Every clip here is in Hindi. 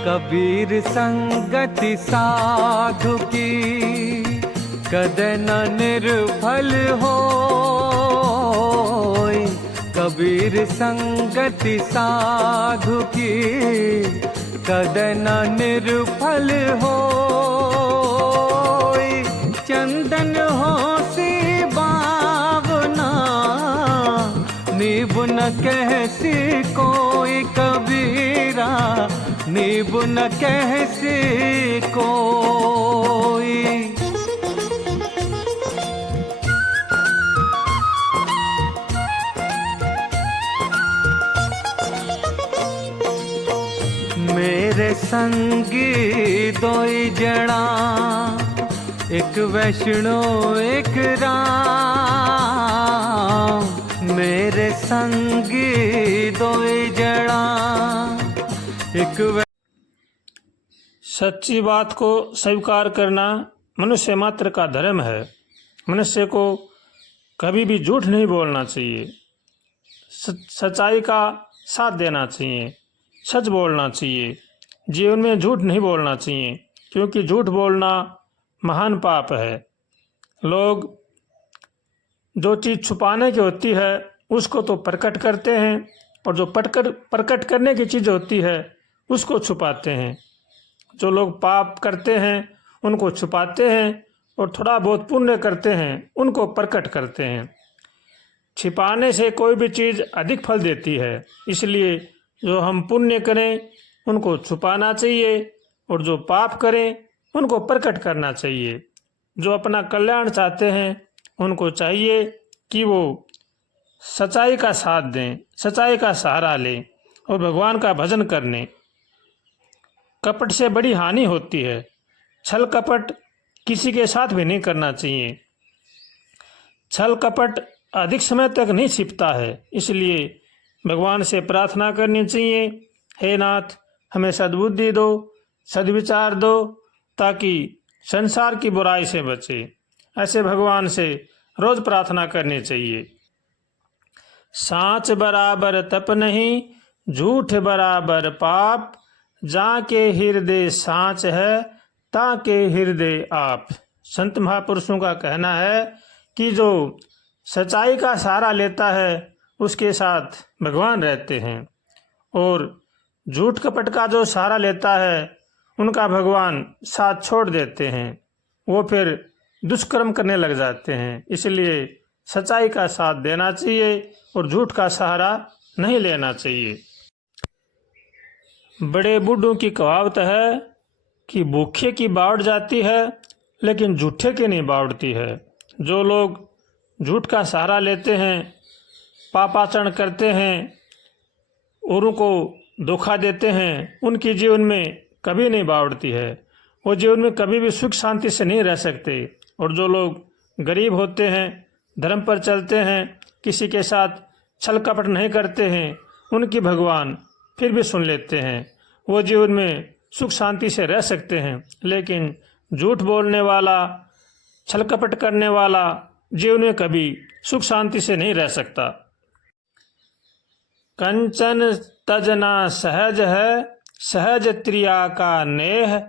कबीर संगति साधु की कदे न निर्फल होय। कबीर संगति साधु की कदे न निर्फल होय। चंदन हो सी बावना नीबु न कहसी कोई कबीरा, नीबु न कहसी कोई। मेरे संगी दोई जड़ा, एक वैष्णो एक राम। मेरे संगी दोई जड़ा, एक सच्ची बात को स्वीकार करना मनुष्य मात्र का धर्म है। मनुष्य को कभी भी झूठ नहीं बोलना चाहिए, सच्चाई का साथ देना चाहिए, सच बोलना चाहिए। जीवन में झूठ नहीं बोलना चाहिए, क्योंकि झूठ बोलना महान पाप है। लोग जो चीज़ छुपाने की होती है उसको तो प्रकट करते हैं, और जो प्रकट करने की चीज़ होती है उसको छुपाते हैं। जो लोग पाप करते हैं उनको छुपाते हैं, और थोड़ा बहुत पुण्य करते हैं उनको प्रकट करते हैं। छिपाने से कोई भी चीज़ अधिक फल देती है, इसलिए जो हम पुण्य करें उनको छुपाना चाहिए, और जो पाप करें उनको प्रकट करना चाहिए। जो अपना कल्याण चाहते हैं उनको चाहिए कि वो सच्चाई का साथ दें, सच्चाई का सहारा लें और भगवान का भजन करने। कपट से बड़ी हानि होती है। छल कपट किसी के साथ भी नहीं करना चाहिए। छल कपट अधिक समय तक नहीं छिपता है, इसलिए भगवान से प्रार्थना करनी चाहिए, हे नाथ हमें सद्बुद्धि दो, सद्विचार दो, ताकि संसार की बुराई से बचे। ऐसे भगवान से रोज प्रार्थना करनी चाहिए। साँच बराबर तप नहीं, झूठ बराबर पाप, जाके हृदय साँच है, ताके हृदय आप। संत महापुरुषों का कहना है कि जो सच्चाई का सहारा लेता है उसके साथ भगवान रहते हैं, और झूठ कपट का जो सहारा लेता है उनका भगवान साथ छोड़ देते हैं। वो फिर दुष्कर्म करने लग जाते हैं। इसलिए सच्चाई का साथ देना चाहिए और झूठ का सहारा नहीं लेना चाहिए। बड़े बूढ़ों की कहावत है कि भूखे की बावड़ जाती है लेकिन झूठे की नहीं बावड़ती है। जो लोग झूठ का सहारा लेते हैं, पापाचरण करते हैं और उनको धोखा देते हैं, उनकी जीवन में कभी नहीं बावड़ती है। वो जीवन में कभी भी सुख शांति से नहीं रह सकते। और जो लोग गरीब होते हैं, धर्म पर चलते हैं, किसी के साथ छल कपट नहीं करते हैं, उनकी भगवान फिर भी सुन लेते हैं। वो जीवन में सुख शांति से रह सकते हैं। लेकिन झूठ बोलने वाला, छल कपट करने वाला जीवन में कभी सुख शांति से नहीं रह सकता। कंचन तजना सहज है, सहज त्रिया का नेह,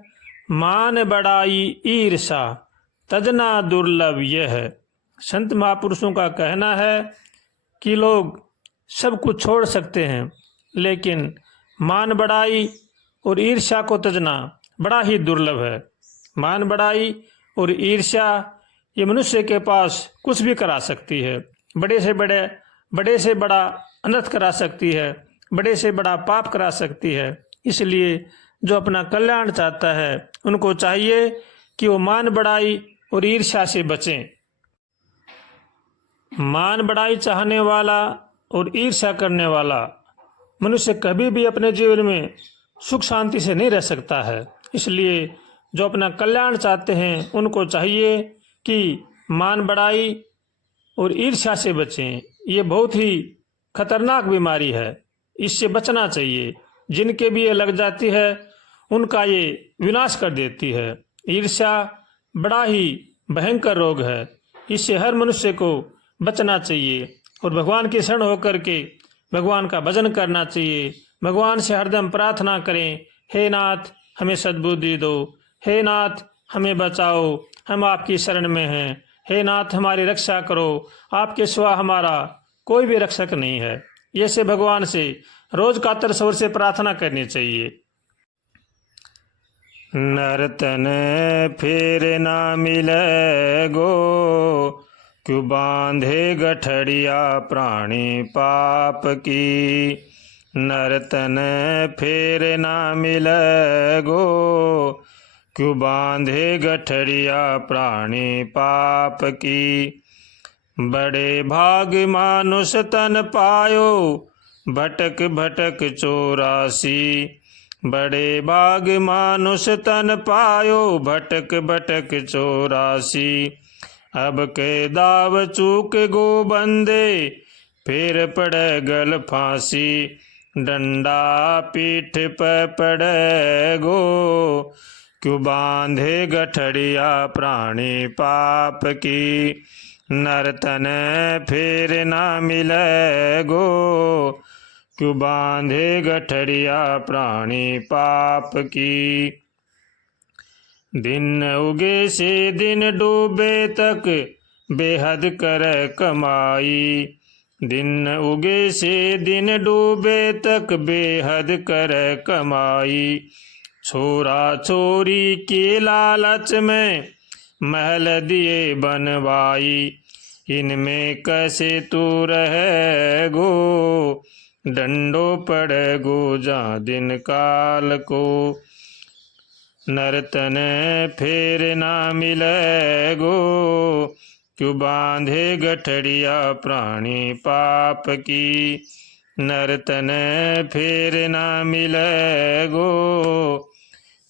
मान बड़ाई ईर्षा, तजना दुर्लभ यह है। संत महापुरुषों का कहना है कि लोग सब कुछ छोड़ सकते हैं, लेकिन मान बड़ाई और ईर्ष्या को तजना बड़ा ही दुर्लभ है। मान बड़ाई और ईर्ष्या ये मनुष्य के पास कुछ भी करा सकती है। बड़े से बड़ा अनर्थ करा सकती है, बड़े से बड़ा पाप करा सकती है। इसलिए जो अपना कल्याण चाहता है उनको चाहिए कि वो मान बड़ाई और ईर्ष्या से बचें। मान बड़ाई चाहने वाला और ईर्ष्या करने वाला मनुष्य कभी भी अपने जीवन में सुख शांति से नहीं रह सकता है। इसलिए जो अपना कल्याण चाहते हैं उनको चाहिए कि मान बड़ाई और ईर्ष्या से बचें। ये बहुत ही खतरनाक बीमारी है, इससे बचना चाहिए। जिनके भी ये लग जाती है उनका ये विनाश कर देती है। ईर्ष्या बड़ा ही भयंकर रोग है, इससे हर मनुष्य को बचना चाहिए और भगवान की शरण होकर के भगवान का भजन करना चाहिए। भगवान से हरदम प्रार्थना करें हे नाथ हमें सद्बुद्धि दो, हे नाथ हमें बचाओ, हम आपकी शरण में हैं, हे नाथ हमारी रक्षा करो, आपके सिवा हमारा कोई भी रक्षक नहीं है। ये से भगवान से रोज कातर स्वर से प्रार्थना करनी चाहिए। नर्तन फिर ना मिले गो, क्यों बांधे गठड़िया प्राणी पाप की। नर्तन फिर ना मिले गो, क्यों बांधे गठड़िया प्राणी पाप की। बड़े भाग मानुष तन पायो, भटक भटक चौरासी। बड़े भाग मानुष तन पायो, भटक भटक चौरासी। अब के दाव चूक गो बंदे, फिर पड़े गल फांसी। डंडा पीठ पे पड़े गो, क्यों बांधे गठड़िया प्राणी पाप की। नर्तन फिर ना मिले गो, क्यों बांधे गठड़िया प्राणी पाप की। दिन उगे से दिन डूबे तक, बेहद कर कमाई। दिन उगे से दिन डूबे तक, बेहद कर कमाई। छोरा छोरी के लालच में, महल दिए बनवाई। इनमें कैसे तू रहे गो, डंडो पड़े गो जा दिन काल को। नर्तन फिर ना मिले गो, क्यों बांधे गठड़िया प्राणी पाप की। नर्तन फिर ना मिले गो,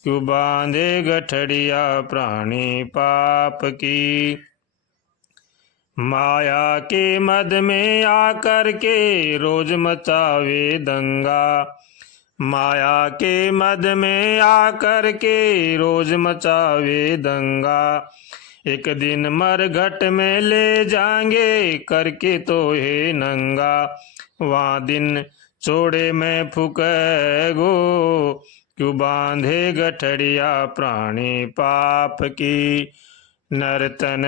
क्यों बांधे गठड़िया प्राणी पाप की। माया के मद में आकर के रोज मचावे दंगा। माया के मद में आकर के रोज मचावे दंगा। एक दिन मरघट में ले जाएंगे, करके तो हे नंगा। वहाँ दिन चौड़े में फूके गो, क्यों बांधे गठड़िया प्राणी पाप की। नर्तन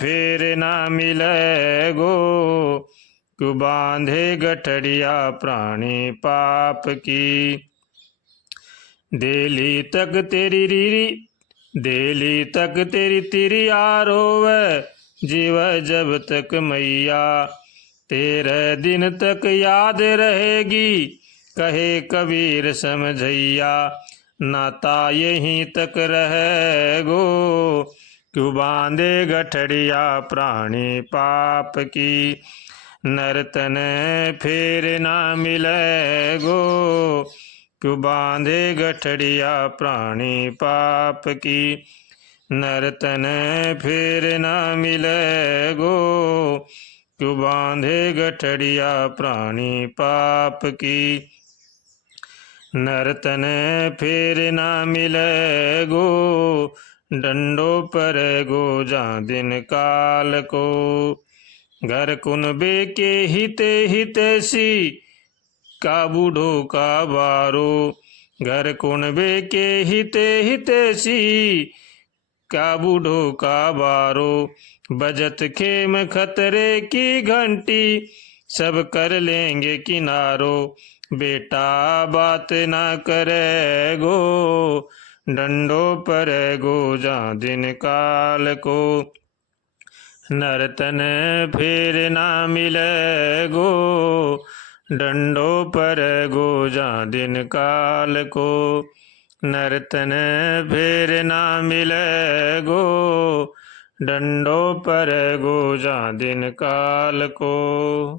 फिर ना मिले गो, क्यों बांधे गठड़िया प्राणी पाप की। देली तक तेरी रीरी, देली तक तेरी तिरिया रोवे, जीव जब तक मैया। 13 दिन तक याद रहेगी, कहे कबीर समझैया। नाता यहीं तक रहे गो, क्यों बांधे गठड़िया प्राणी पाप की। नर्तन फिर ना मिले गो, क्यों बांधे गठड़िया प्राणी पाप की। नर्तन फिर ना मिले गो, क्यों बांधे गठड़िया प्राणी पाप की। नर्तन फिर ना मिले गो, डंडो पर गो जा दिन काल को। घर कुनबे के हिते हितैषी, का बूढ़ो का बारो। घर कुनबे के हिते हितैषी, का बूढ़ो का बारो। बजत खेम खतरे की घंटी, सब कर लेंगे किनारो। बेटा बात ना करे गो, डंडो पर गो जा दिन काल को। नर्तन फिर ना मिले गो, डंडो पर गो जा दिन काल को। नर्तन फिर ना मिले गो, डंडो पर गो जा दिन काल को।